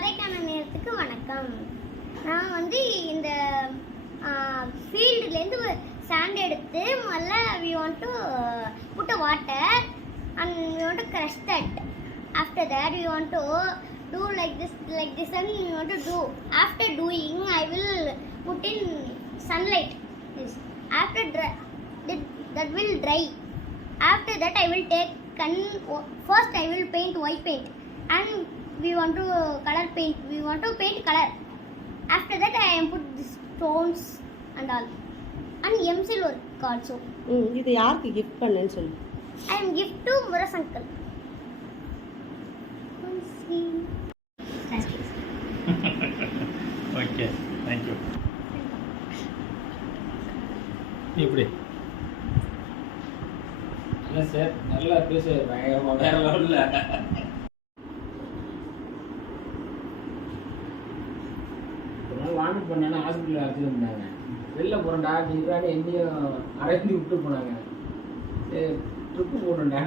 கொடைக்கானல் நேரத்துக்கு வணக்கம் நான் வந்து இந்த ஃபீல்டுலேருந்து சாண்ட் எடுத்து முதல்ல we want to put water and we want to crush that after that we want to do like this like this and we want to do after doing I will put in sunlight this after dry that will dry after that I will take gun first I will paint why paint and we want to color paint we want to paint color after that i am put the stones and all and mcl work also ம் இது யாருக்கு gift பண்ணேன்னு சொல்லு i am gift to muras uncle Thank you. Okay thank you இப்படி இல்லை sir நல்லா பேசு பயங்கரமா வேற லெவலில் வாமிட் பண்ணேன்னா ஹாஸ்பிட்டலில் அழைச்சிட்டு இருந்தாங்க வெளில போகிறேன்டா நீ எங்கேயும் அரைஞ்சி விட்டு போனாங்க. சரி ட்ரிப்பு போட்டோம்டா